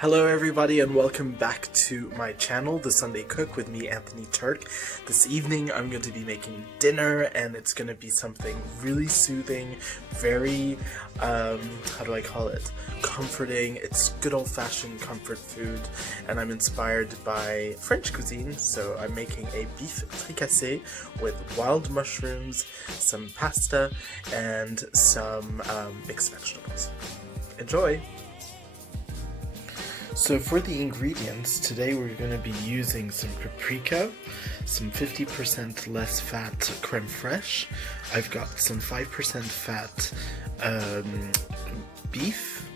Hello everybody and welcome back to my channel, The Sunday Cook, with me, Anthony Turk. This evening I'm going to be making dinner and it's going to be something really soothing, very, how do I call it, comforting. It's good old-fashioned comfort food and I'm inspired by French cuisine, so I'm making a beef fricassée with wild mushrooms, some pasta, and some mixed vegetables. Enjoy! So for the ingredients, today we're going to be using some paprika, some 50% less fat crème fraîche. I've got some 5% fat beef.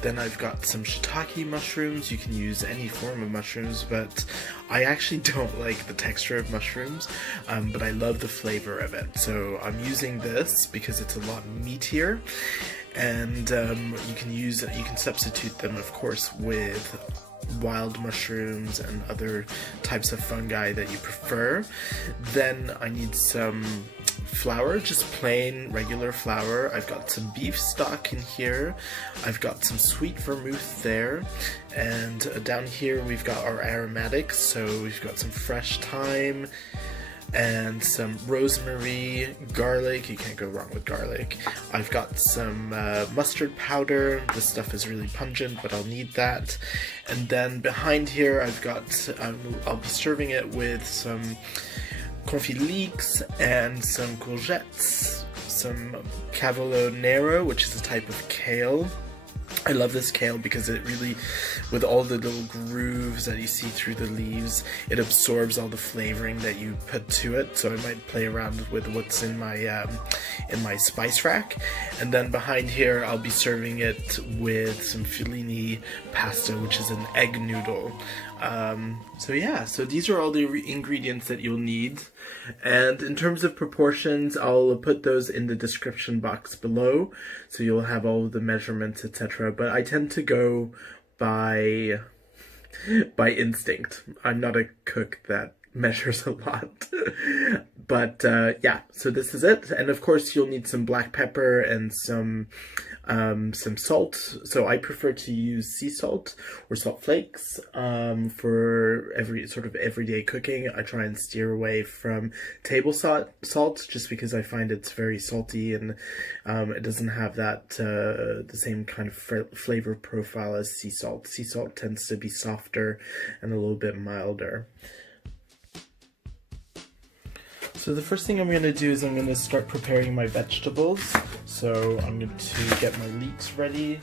Then I've got some shiitake mushrooms. You can use any form of mushrooms, but I actually don't like the texture of mushrooms, but I love the flavor of it. So I'm using this because it's a lot meatier. And you can substitute them, of course, with wild mushrooms and other types of fungi that you prefer. Then I need some flour, just plain regular flour. I've got some beef stock in here. I've got some sweet vermouth there, and down here we've got our aromatics. So we've got some fresh thyme and some rosemary, garlic. You can't go wrong with garlic. I've got some mustard powder. This stuff is really pungent, but I'll need that. And then behind here I've got, I'll be serving it with some confit leeks and some courgettes, some cavolo nero, which is a type of kale. I love this kale because it really, with all the little grooves that you see through the leaves, it absorbs all the flavoring that you put to it. So I might play around with what's in my spice rack. And then behind here, I'll be serving it with some fellini pasta, which is an egg noodle. So yeah, so these are all the ingredients that you'll need. And in terms of proportions, I'll put those in the description box below, so you'll have all of the measurements, etc. But I tend to go by instinct. I'm not a cook that measures a lot. But yeah, so this is it. And of course you'll need some black pepper and some salt. So I prefer to use sea salt or salt flakes for every sort of everyday cooking. I try and steer away from table salt just because I find it's very salty and it doesn't have that the same kind of flavor profile as sea salt. Sea salt tends to be softer and a little bit milder. So the first thing I'm going to do is I'm going to start preparing my vegetables. So I'm going to get my leeks ready.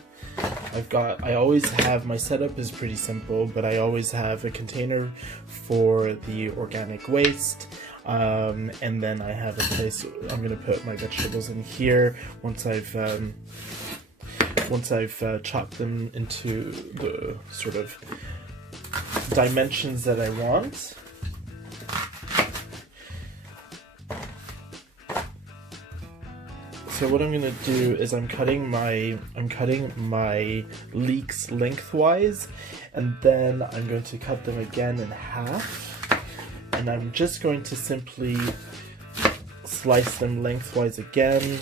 I always have, my setup is pretty simple, but I always have a container for the organic waste. And then I have a place, I'm going to put my vegetables in here once I've chopped them into the sort of dimensions that I want. So what I'm gonna do is I'm cutting my leeks lengthwise, and then I'm going to cut them again in half, and I'm just going to simply slice them lengthwise again.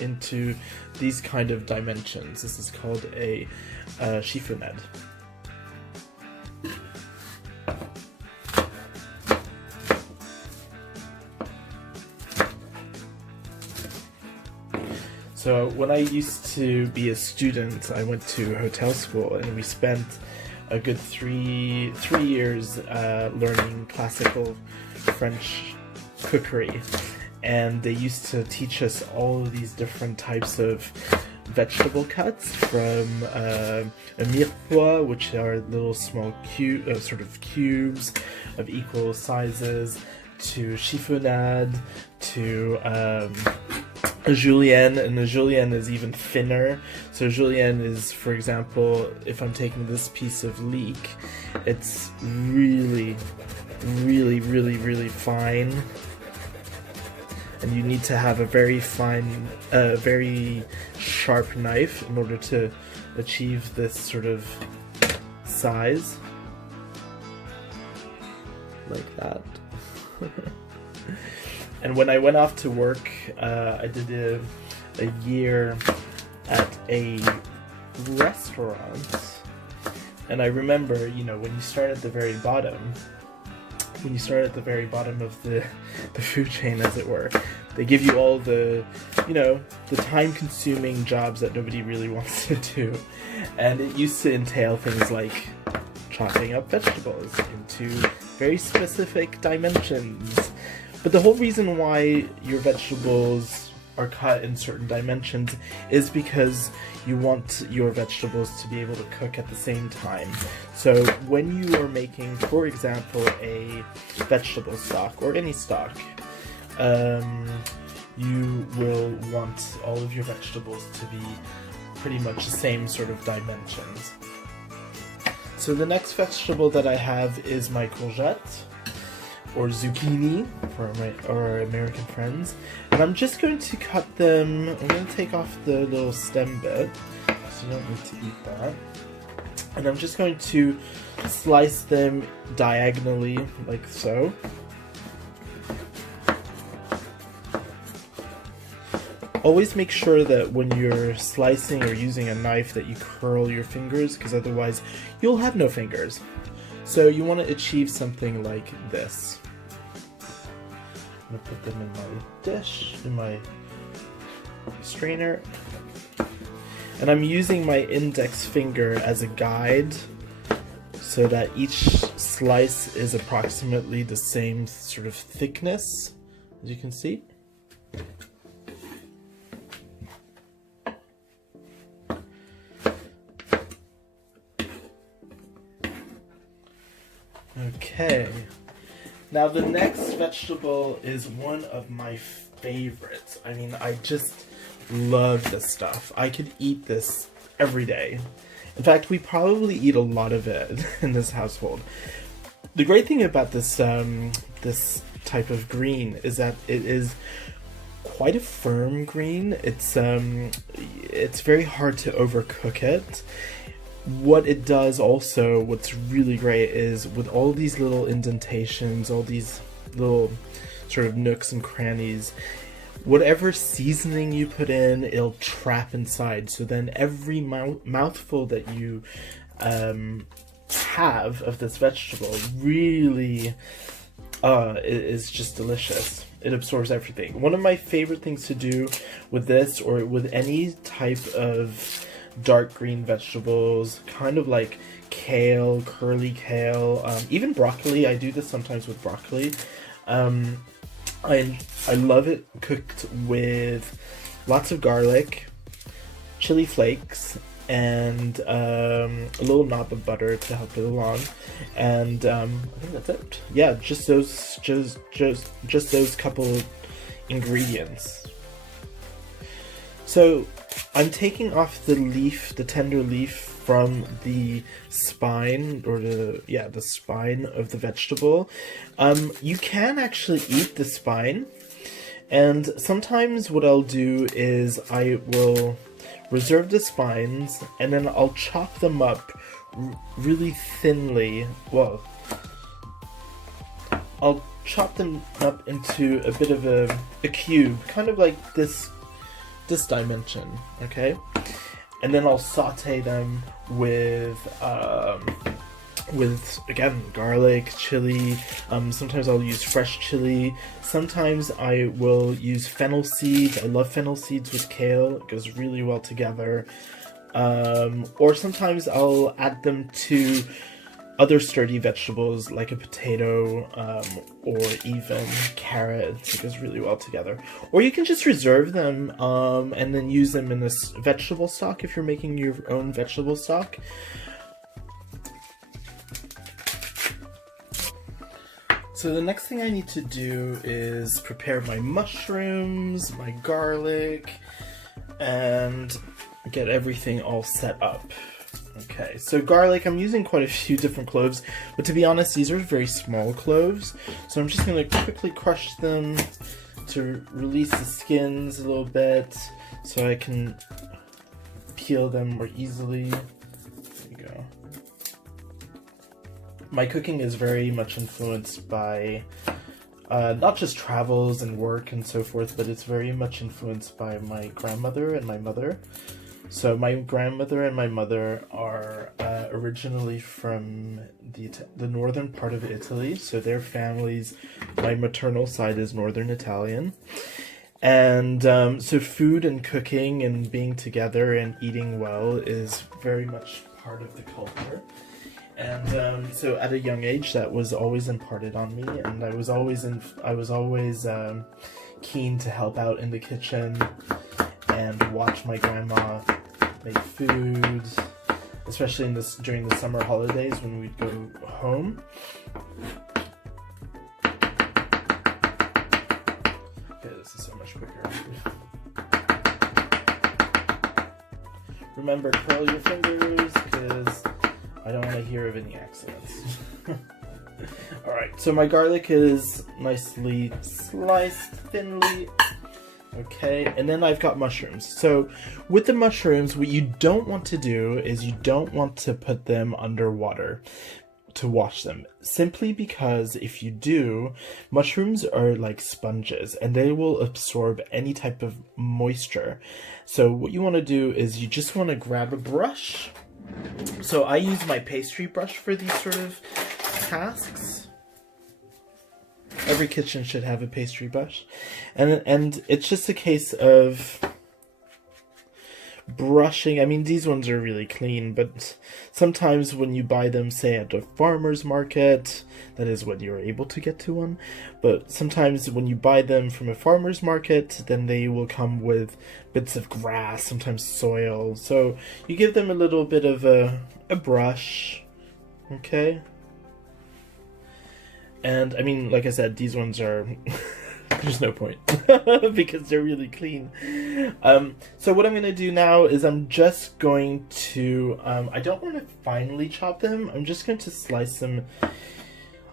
Into these kind of dimensions. This is called a chiffonade. So when I used to be a student, I went to hotel school and we spent a good three years learning classical French cookery. And they used to teach us all of these different types of vegetable cuts, from a mirepoix, which are little small sort of cubes of equal sizes, to chiffonade, to a julienne, and a julienne is even thinner. So julienne is, for example, if I'm taking this piece of leek, it's really, really, really, really fine. And you need to have a very fine, very sharp knife in order to achieve this sort of size. Like that. And when I went off to work, I did a year at a restaurant, and I remember, you know, when you start at the very bottom of the food chain, as it were, they give you all the, you know, the time-consuming jobs that nobody really wants to do, and it used to entail things like chopping up vegetables into very specific dimensions. But the whole reason why your vegetables are cut in certain dimensions is because you want your vegetables to be able to cook at the same time. So when you are making, for example, a vegetable stock or any stock, you will want all of your vegetables to be pretty much the same sort of dimensions. So the next vegetable that I have is my courgette, or zucchini for our American friends. And I'm just going to cut them. I'm going to take off the little stem bit, so you don't need to eat that. And I'm just going to slice them diagonally, like so. Always make sure that when you're slicing or using a knife that you curl your fingers, because otherwise you'll have no fingers. So you want to achieve something like this. I'm going to put them in my dish, in my strainer. And I'm using my index finger as a guide so that each slice is approximately the same sort of thickness, as you can see. Okay, now the next vegetable is one of my favorites. I mean, I just love this stuff. I could eat this every day. In fact, we probably eat a lot of it in this household. The great thing about this this type of green is that it is quite a firm green. It's very hard to overcook it. What it does also, what's really great, is with all these little indentations, all these little sort of nooks and crannies, whatever seasoning you put in, it'll trap inside. So then every mouthful that you have of this vegetable really is just delicious. It absorbs everything. One of my favorite things to do with this, or with any type of dark green vegetables, kind of like kale, curly kale, even broccoli. I do this sometimes with broccoli. I love it cooked with lots of garlic, chili flakes, and a little knob of butter to help it along. And I think that's it. Yeah, just those couple ingredients. So I'm taking off the leaf, the tender leaf, from the spine, or the spine of the vegetable. You can actually eat the spine, and sometimes what I'll do is I will reserve the spines, and then I'll chop them up really thinly. Well, I'll chop them up into a bit of a cube, kind of like this dimension, okay? And then I'll saute them with again, garlic, chili. Sometimes I'll use fresh chili. Sometimes I will use fennel seeds. I love fennel seeds with kale. It goes really well together. Or sometimes I'll add them to other sturdy vegetables like a potato, or even carrots. It goes really well together. Or you can just reserve them and then use them in this vegetable stock if you're making your own vegetable stock. So the next thing I need to do is prepare my mushrooms, my garlic, and get everything all set up. Okay, so garlic, I'm using quite a few different cloves, but to be honest, these are very small cloves, so I'm just going to quickly crush them to release the skins a little bit, so I can peel them more easily. There you go. My cooking is very much influenced by not just travels and work and so forth, but it's very much influenced by my grandmother and my mother. So my grandmother and my mother are originally from the northern part of Italy. So their families, my maternal side is northern Italian. And so food and cooking and being together and eating well is very much part of the culture. And so at a young age, that was always imparted on me, and I was always keen to help out in the kitchen and watch my grandma make food, especially during the summer holidays when we'd go home. Okay, this is so much quicker. Remember, curl your fingers, because I don't want to hear of any accidents. Alright, so my garlic is nicely sliced thinly. Okay, and then I've got mushrooms. So with the mushrooms, what you don't want to do is you don't want to put them under water to wash them. Simply because if you do, mushrooms are like sponges and they will absorb any type of moisture. So what you want to do is you just want to grab a brush. So I use my pastry brush for these sort of tasks. Every kitchen should have a pastry brush. And it's just a case of brushing. I mean, these ones are really clean, but sometimes when you buy them, say at a farmer's market, that is when you're able to get to one, but sometimes when you buy them from a farmer's market, then they will come with bits of grass, sometimes soil, so you give them a little bit of a brush, okay? And I mean, like I said, these ones are there's no point because they're really clean. So what I'm going to do now is I'm just going to, I don't want to finely chop them. I'm just going to slice them.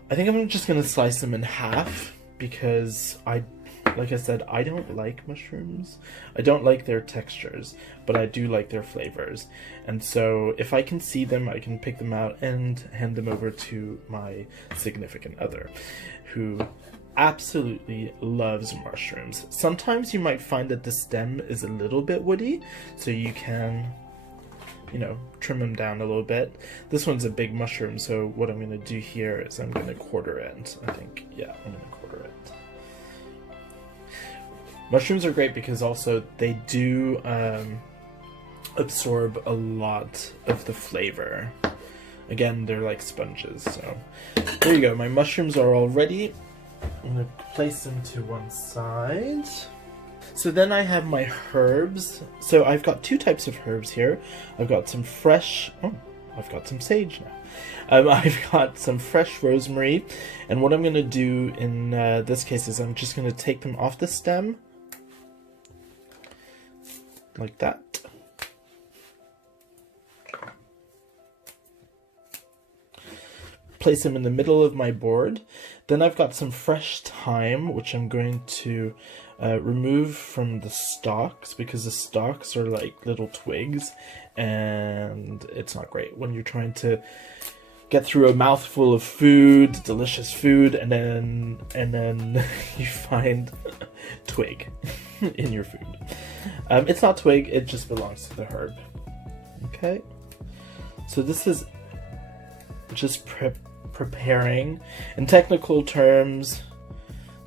I think I'm just going to slice them in half because like I said, I don't like mushrooms. I don't like their textures, but I do like their flavors. And so if I can see them, I can pick them out and hand them over to my significant other, who absolutely loves mushrooms. Sometimes you might find that the stem is a little bit woody, so you can, you know, trim them down a little bit. This one's a big mushroom, so what I'm going to do here is I'm going to quarter it. I think, yeah, I'm going to quarter it. Mushrooms are great because also they do absorb a lot of the flavor. Again, they're like sponges, so there you go. My mushrooms are all ready. I'm going to place them to one side. So then I have my herbs. So I've got two types of herbs here. I've got some fresh... Oh, I've got some sage now. I've got some fresh rosemary. And what I'm going to do in this case is I'm just going to take them off the stem. Like that. Place them in the middle of my board. Then I've got some fresh thyme, which I'm going to remove from the stalks, because the stalks are like little twigs and it's not great when you're trying to get through a mouthful of food, delicious food, and then you find twig in your food. It's not twig, it just belongs to the herb. Okay, so this is just preparing. In technical terms,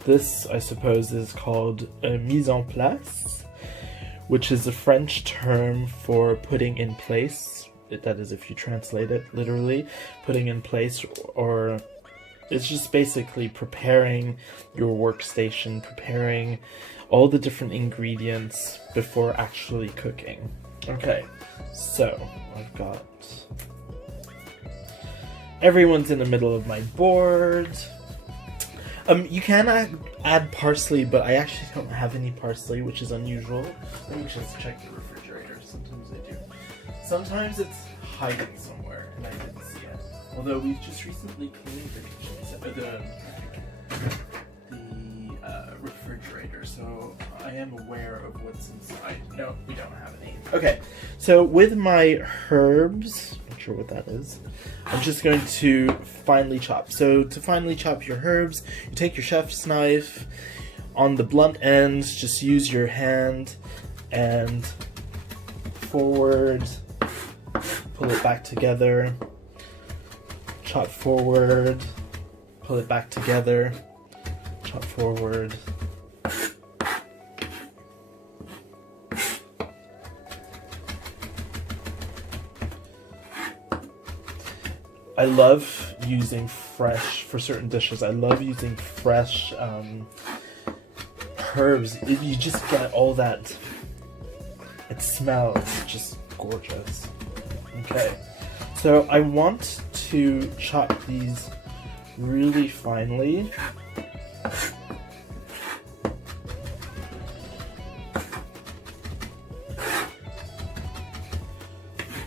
this, I suppose, is called mise en place, which is a French term for putting in place. That is, if you translate it literally, putting in place, or it's just basically preparing your workstation, preparing all the different ingredients before actually cooking. Okay, so I've got... Everyone's in the middle of my board. You can add parsley, but I actually don't have any parsley, which is unusual. Let me just check the refrigerator. Sometimes I do. Sometimes it's hiding somewhere, and I didn't see it. Although we've just recently cleaned the kitchen, the refrigerator, so I am aware of what's inside. No, we don't have any. Okay, so with my herbs, not sure what that is, I'm just going to finely chop. So to finely chop your herbs, you take your chef's knife. On the blunt ends, just use your hand and forward, pull it back together, chop forward, pull it back together, chop forward. I love using fresh, for certain dishes, I love using fresh herbs. You just get all that, it smells just gorgeous. Okay, so I want to chop these really finely.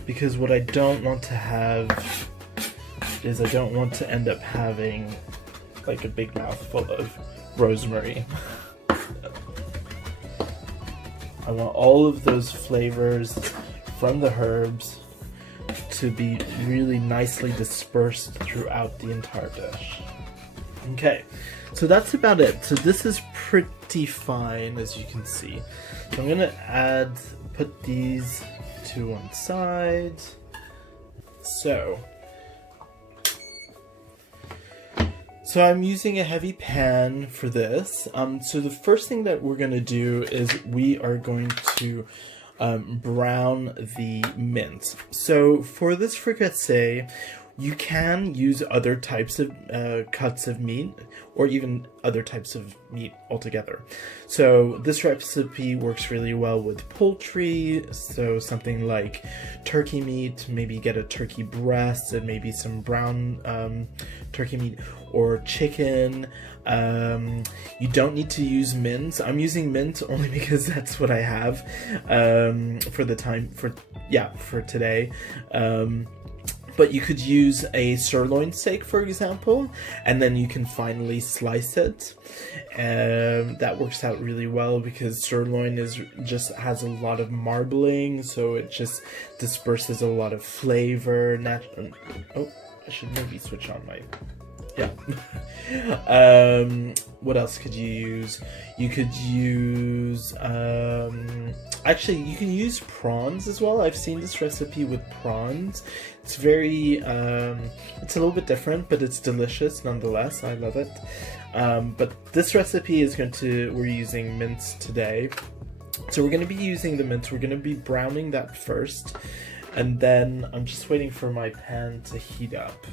Because what I don't want to have is I don't want to end up having like a big mouthful of rosemary. I want all of those flavors from the herbs to be really nicely dispersed throughout the entire dish. Okay, so that's about it. So this is pretty fine, as you can see. So I'm gonna put these to one side. So I'm using a heavy pan for this. So the first thing that we're going to do is we are going to brown the mince. So for this fricassee, you can use other types of cuts of meat, or even other types of meat altogether. So this recipe works really well with poultry, so something like turkey meat, maybe get a turkey breast and maybe some brown turkey meat, or chicken. You don't need to use mince. I'm using mince only because that's what I have for today. But you could use a sirloin steak, for example, and then you can finally slice it. That works out really well because sirloin just has a lot of marbling, so it just disperses a lot of flavor. Oh, I should maybe switch on my... Yeah. What else could you use? You could use... actually, you can use prawns as well. I've seen this recipe with prawns. It's very... it's a little bit different, but it's delicious nonetheless. I love it. But this recipe is we're using mince today. So we're going to be using the mince. We're going to be browning that first. And then I'm just waiting for my pan to heat up.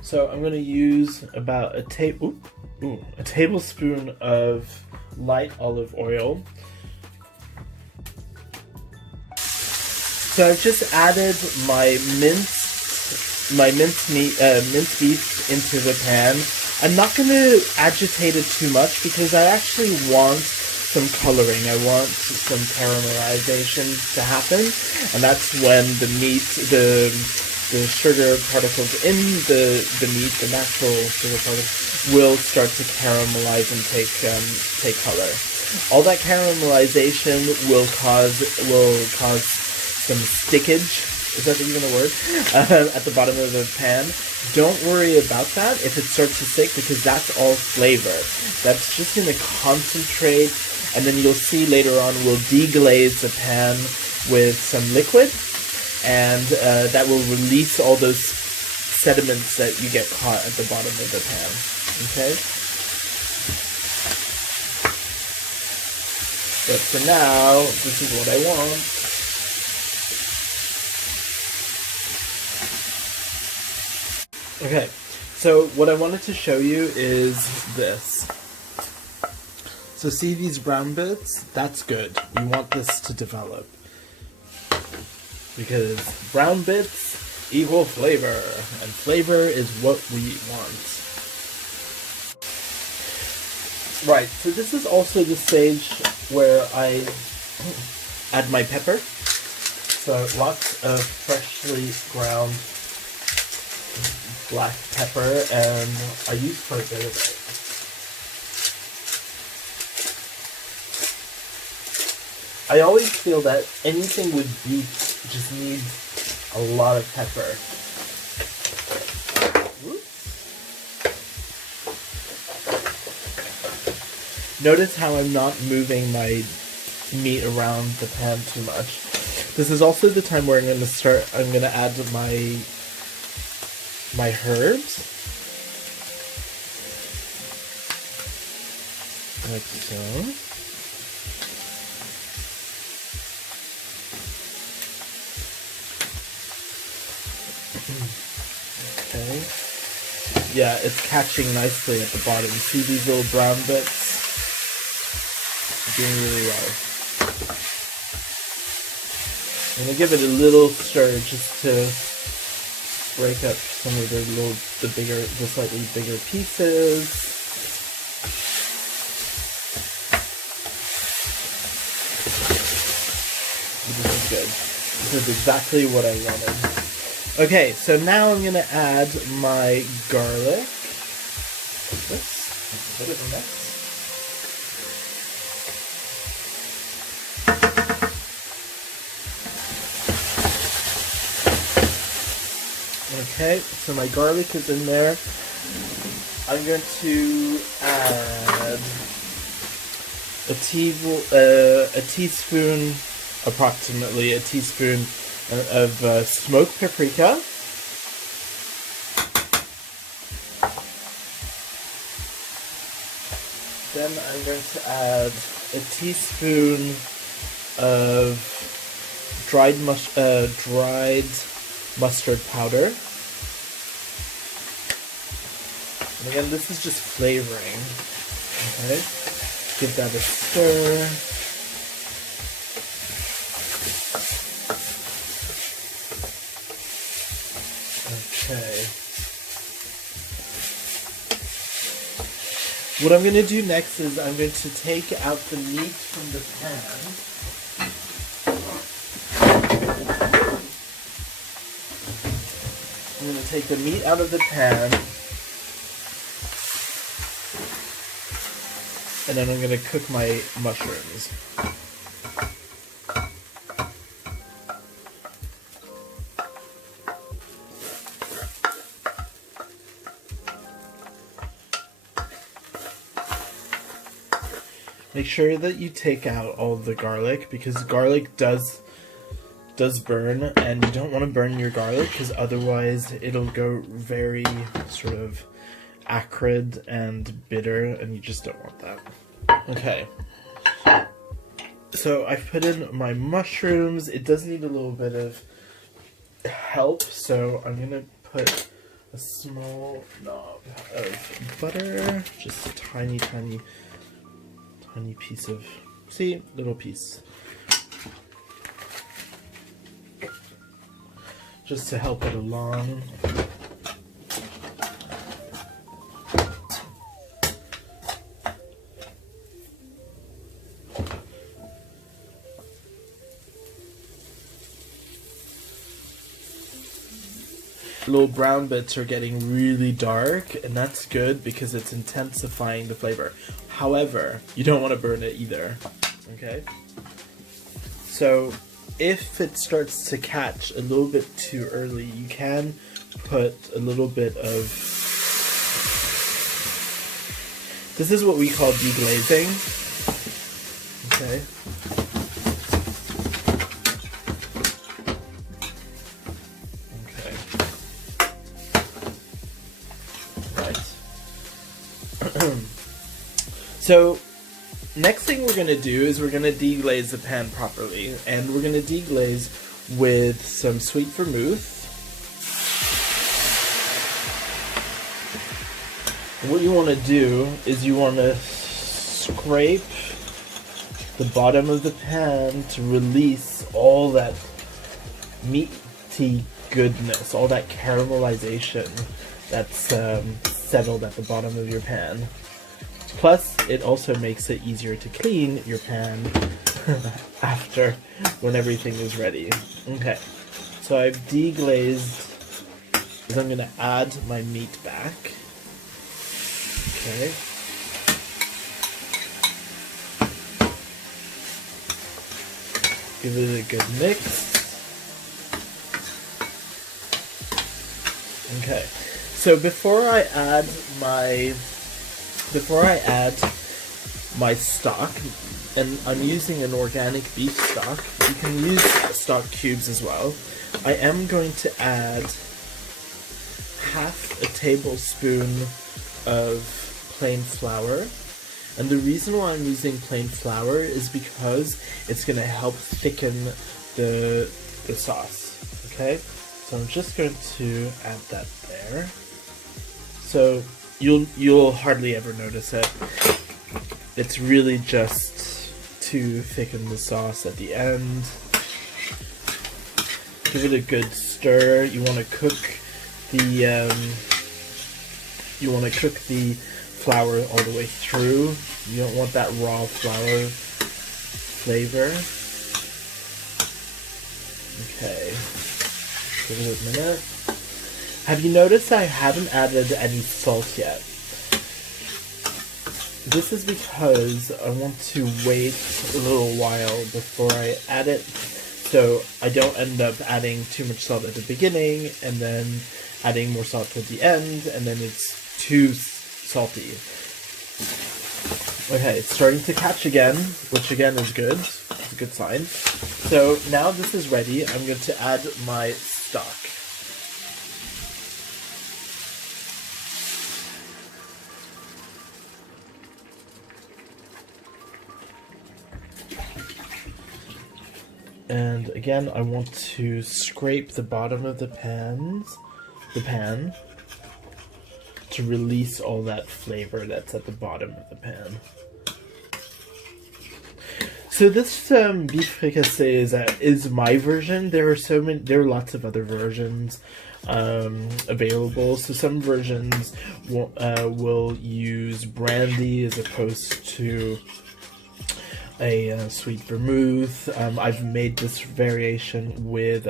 So I'm going to use about a tablespoon of light olive oil. So I've just added my minced beef into the pan. I'm not going to agitate it too much because I actually want some coloring. I want some caramelization to happen, and that's when the sugar particles in the meat, the natural sugar particles, will start to caramelize and take color. All that caramelization will cause some stickage. Is that even a word? At the bottom of the pan. Don't worry about that if it starts to stick, because that's all flavor. That's just going to concentrate, and then you'll see later on we'll deglaze the pan with some liquid. And that will release all those sediments that you get caught at the bottom of the pan. Okay? But for now, this is what I want. Okay, so what I wanted to show you is this. So see these brown bits? That's good. You want this to develop. Because brown bits equal flavor, and flavor is what we want. Right, so this is also the stage where I add my pepper. So lots of freshly ground black pepper, and I use quite a bit of it. I always feel that anything with beef just needs a lot of pepper. Notice how I'm not moving my meat around the pan too much. This is also the time where I'm going to add my herbs. Like so. Okay. Yeah, it's catching nicely at the bottom. See these little brown bits? Doing really well. I'm gonna give it a little stir just to break up some of the slightly bigger pieces. This is good. This is exactly what I wanted. Okay, so now I'm gonna add my garlic. Oops, a bit of a mess. Okay, so my garlic is in there. I'm going to add approximately a teaspoon of smoked paprika. Then I'm going to add a teaspoon of dried mustard powder. And again, this is just flavoring. Okay, give that a stir. Okay. What I'm going to do next is I'm going to take out the meat from the pan. I'm going to take the meat out of the pan, and then I'm going to cook my mushrooms. Make sure that you take out all the garlic, because garlic does burn, and you don't want to burn your garlic because otherwise it'll go very sort of acrid and bitter, and you just don't want that. Okay. So I've put in my mushrooms. It does need a little bit of help, so I'm going to put a small knob of butter, just a tiny piece of, little piece. Just to help it along. Little brown bits are getting really dark, and that's good because it's intensifying the flavor. However, you don't want to burn it either. Okay? So if it starts to catch a little bit too early, you can put a little bit of, this is what we call deglazing. Okay. So, next thing we're going to do is we're going to deglaze the pan properly, and we're going to deglaze with some sweet vermouth. And what you want to do is you want to scrape the bottom of the pan to release all that meaty goodness, all that caramelization that's settled at the bottom of your pan. Plus, it also makes it easier to clean your pan after, when everything is ready. Okay, so I've deglazed, so I'm going to add my meat back. Okay. Give it a good mix. Okay, so before I add my stock, and I'm using an organic beef stock, you can use stock cubes as well. I am going to add half a tablespoon of plain flour. And the reason why I'm using plain flour is because it's going to help thicken the sauce. Okay, so I'm just going to add that there. So you'll hardly ever notice it. It's really just to thicken the sauce at the end. Give it a good stir. You want to cook the flour all the way through. You don't want that raw flour flavor. Okay, give it a minute. Have you noticed I haven't added any salt yet? This is because I want to wait a little while before I add it, so I don't end up adding too much salt at the beginning and then adding more salt at the end, and then it's too salty. Okay, it's starting to catch again, which again is good. It's a good sign. So now this is ready. I'm going to add my stock. And again, I want to scrape the bottom of the pan to release all that flavor that's at the bottom of the pan. So this beef fricassee is my version. There are lots of other versions available. So some versions will use brandy as opposed to a sweet vermouth. I've made this variation with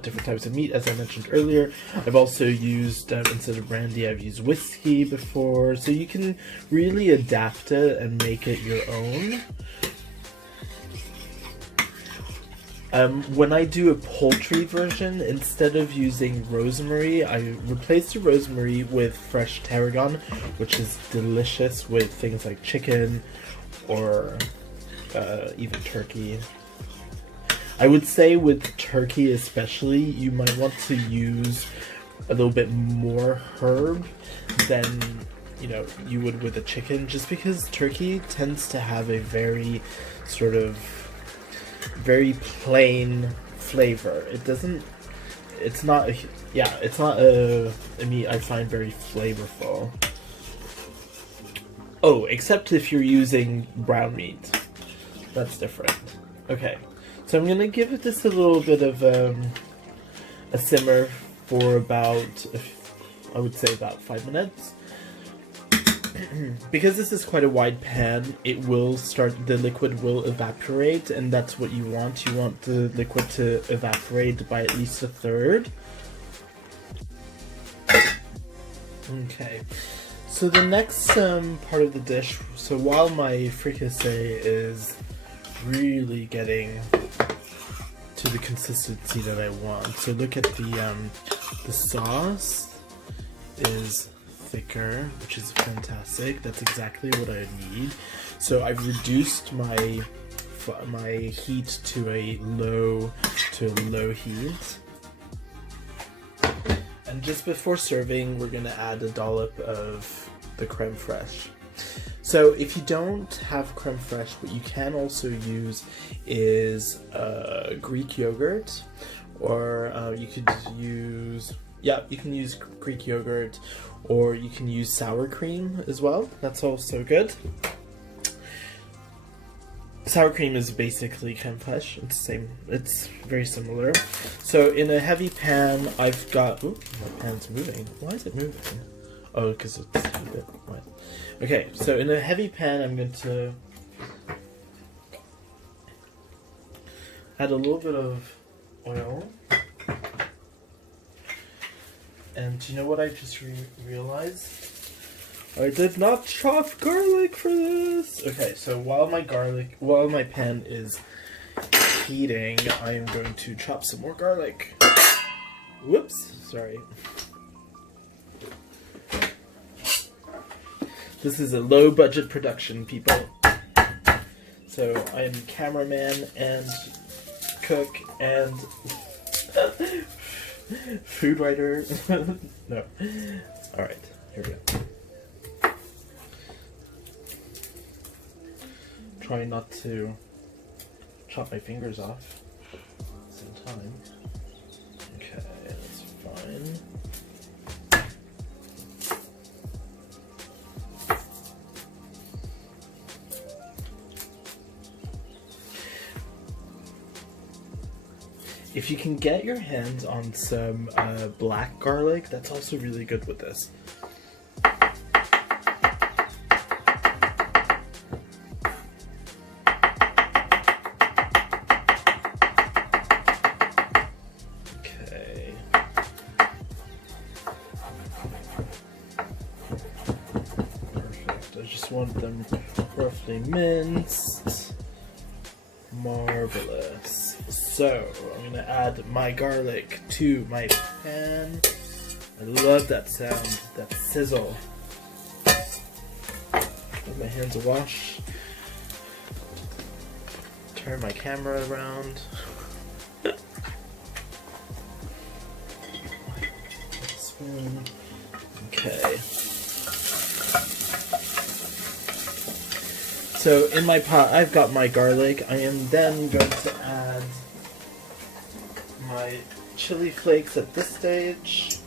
different types of meat, as I mentioned earlier. I've also used, instead of brandy, I've used whiskey before. So you can really adapt it and make it your own. When I do a poultry version, instead of using rosemary, I replace the rosemary with fresh tarragon, which is delicious with things like chicken or even turkey. I would say with turkey especially, you might want to use a little bit more herb than you would with a chicken, just because turkey tends to have a very sort of very plain flavor. It's not a meat I find very flavorful. Oh, except if you're using brown meat. That's different. Okay, so I'm gonna give this a little bit of a simmer for about, I would say about 5 minutes. Because this is quite a wide pan, the liquid will evaporate, and that's what you want. You want the liquid to evaporate by at least a third. Okay. So the next part of the dish, so while my fricassee is really getting to the consistency that I want, so look at the sauce is thicker, which is fantastic. That's exactly what I need. So I've reduced my heat to a low heat. And just before serving, we're going to add a dollop of the crème fraîche. So if you don't have crème fraîche, what you can also use is Greek yogurt, or you could use, you can use Greek yogurt, or you can use sour cream as well. That's also good. Sour cream is basically crème fraîche. It's the same. It's very similar. So in a heavy pan, I've got. Ooh, my pan's moving. Why is it moving? Oh, because it's a bit wet. Okay, so in a heavy pan, I'm going to Add a little bit of oil. And do you know what I just realized? I did not chop garlic for this. Okay, so while my pan is heating, I am going to chop some more garlic. Whoops, sorry. This is a low budget production, people. So I am cameraman and cook and food writer. No. Alright, here we go. Try not to chop my fingers off at the same time. Okay, that's fine. If you can get your hands on some black garlic, that's also really good with this. Okay. Perfect. I just want them roughly minced. Marvelous. So, I'm going to add my garlic to my pan. I love that sound, that sizzle. Give my hands a wash. Turn my camera around. Spoon. Okay. So in my pot, I've got my garlic. I am then going to add my chili flakes at this stage.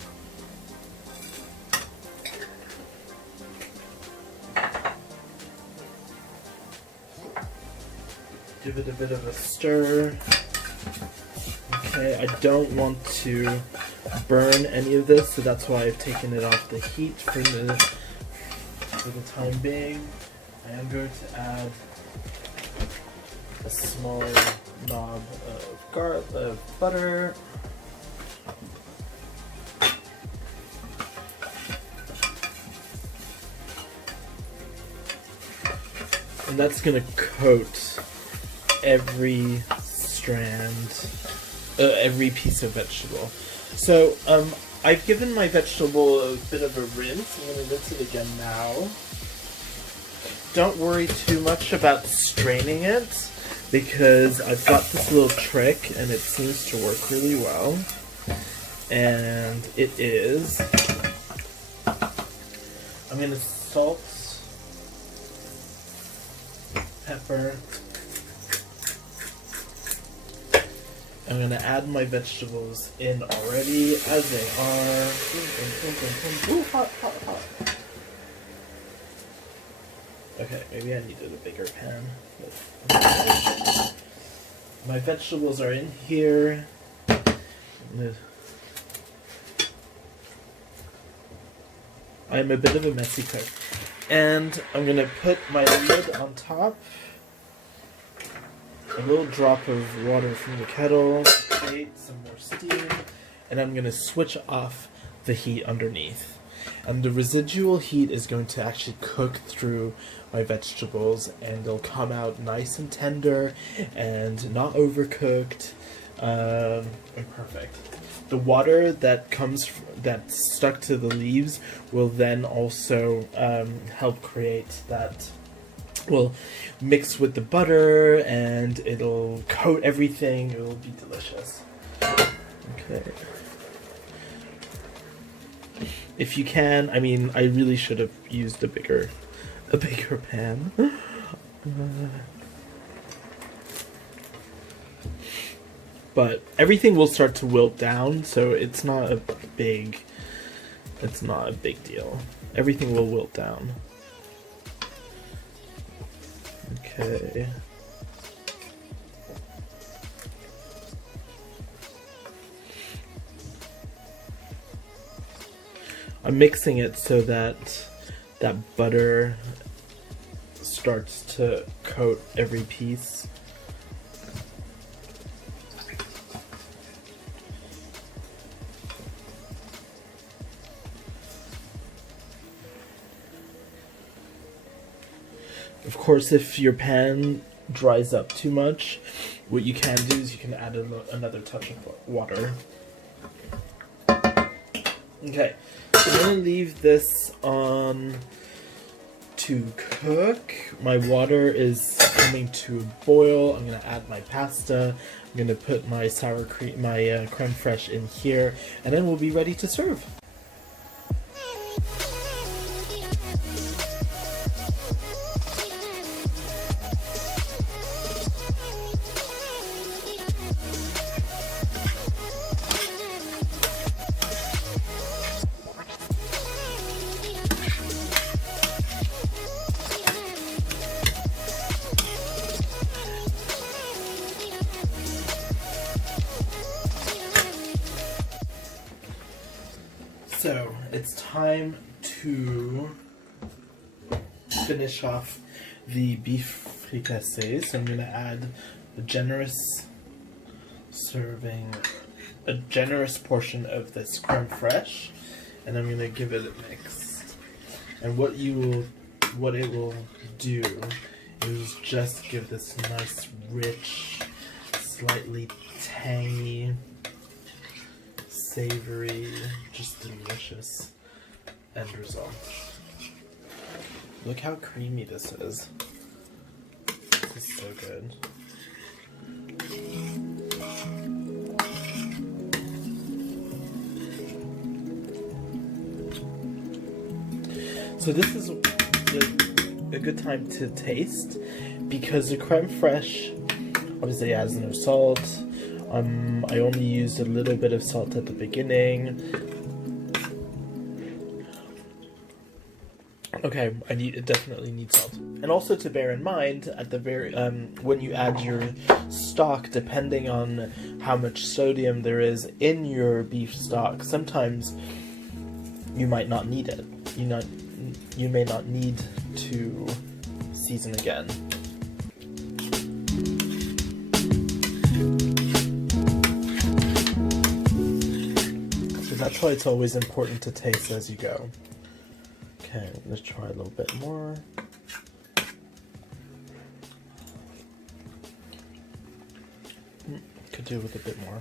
Give it a bit of a stir. Okay, I don't want to burn any of this, so that's why I've taken it off the heat for the time being. I am going to add a small knob of butter. And that's going to coat every strand, every piece of vegetable. So I've given my vegetable a bit of a rinse. I'm going to rinse it again now. Don't worry too much about straining it, because I've got this little trick and it seems to work really well. And it is, I'm going to salt, pepper. I'm going to add my vegetables in already as they are. Ooh, hot, hot, hot. Okay, maybe I needed a bigger pan. My vegetables are in here. I'm a bit of a messy cook. And I'm going to put my lid on top. A little drop of water from the kettle. Create some more steam. And I'm going to switch off the heat underneath. And the residual heat is going to actually cook through my vegetables, and they'll come out nice and tender and not overcooked. Perfect. The water that's stuck to the leaves will then also help create that. Will mix with the butter and it'll coat everything. It will be delicious. Okay. If you can, I mean, I really should have used a bigger pan. But everything will start to wilt down, so it's not a big deal. Everything will wilt down. Okay. I'm mixing it so that butter starts to coat every piece. course, if your pan dries up too much, what you can do is you can add another touch of water. Okay, so I'm going to leave this on to cook. My water is coming to a boil. I'm going to add my pasta. I'm going to put my sour cream, my crème fraîche in here, and then we'll be ready to serve. So it's time to finish off the beef fricassee. So I'm going to add a generous portion of this crème fraîche, and I'm going to give it a mix. And what it will do is just give this nice, rich, slightly tangy, savory, just delicious end result. Look how creamy this is. This is so good. So this is a good time to taste, because the crème fraîche obviously has no salt. I only used a little bit of salt at the beginning. Okay, it definitely needs salt. And also to bear in mind, at the when you add your stock, depending on how much sodium there is in your beef stock, sometimes you might not need it. You may not need to season again. That's why it's always important to taste as you go. Okay, let's try a little bit more. Could do with a bit more.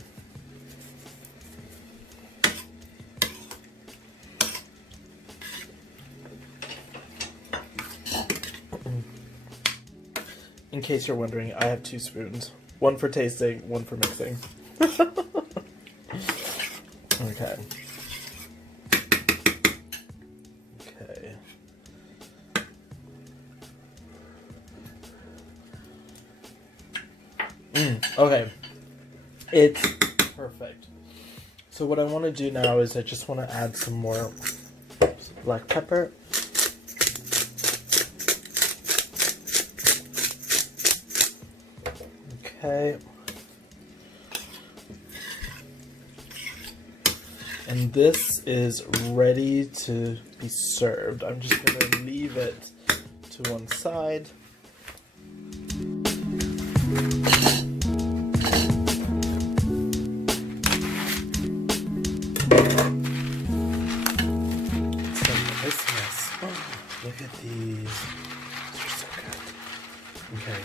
In case you're wondering, I have 2 spoons. One for tasting, one for mixing. Okay. Okay. It's perfect. So what I want to do now is I just want to add some more black pepper. Okay. And this is ready to be served. I'm just going to leave it to one side. Some Christmas. Oh, look at these. They're so good. Okay.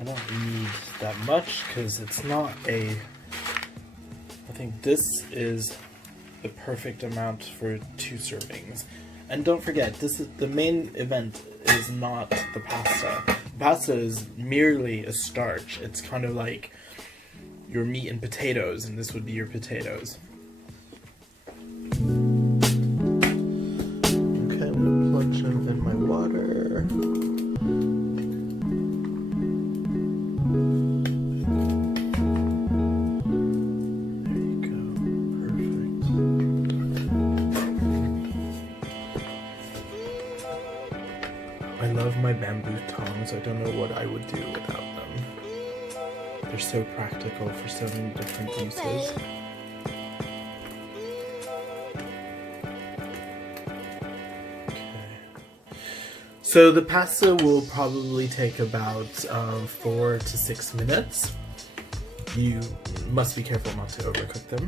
I don't need that much because it's not a... I think this is the perfect amount for 2 servings. And don't forget, this is the main event is not the pasta. Pasta is merely a starch. It's kind of like your meat and potatoes, and this would be your potatoes. Okay, I'm gonna plunge them in my water. I love my bamboo tongs. I don't know what I would do without them. They're so practical for so many different uses. Okay. So the pasta will probably take about 4 to 6 minutes. You must be careful not to overcook them.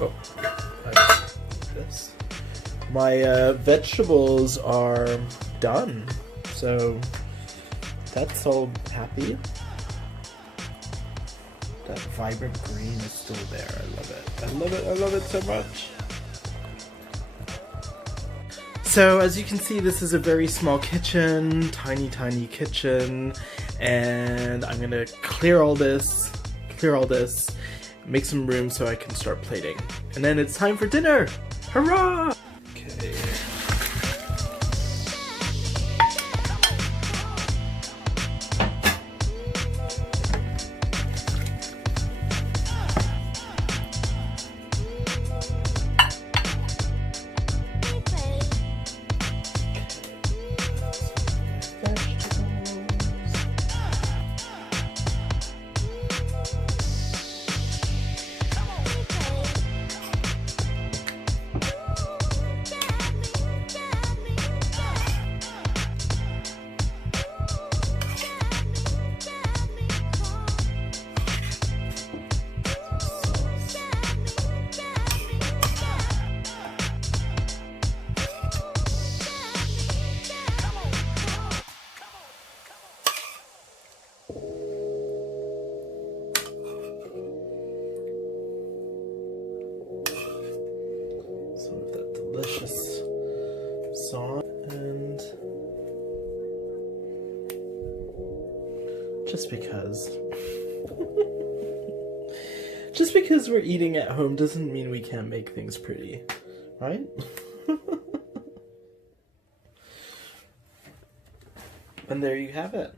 Oh, this. My vegetables are done. So that's all happy. That vibrant green is still there. I love it. I love it. I love it so much. So as you can see, this is a very small kitchen, tiny kitchen, and I'm gonna clear all this, make some room so I can start plating. And then it's time for dinner! Hurrah! Okay. Some of that delicious sauce, and just because we're eating at home doesn't mean we can't make things pretty, right? And there you have it.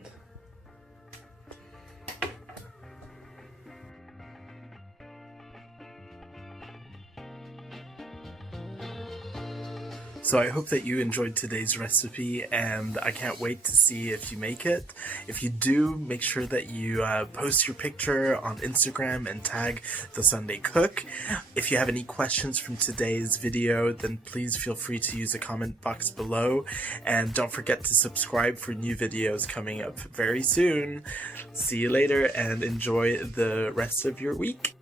So I hope that you enjoyed today's recipe, and I can't wait to see if you make it. If you do, make sure that you post your picture on Instagram and tag The Sunday Cook. If you have any questions from today's video, then please feel free to use the comment box below, and don't forget to subscribe for new videos coming up very soon. See you later, and enjoy the rest of your week.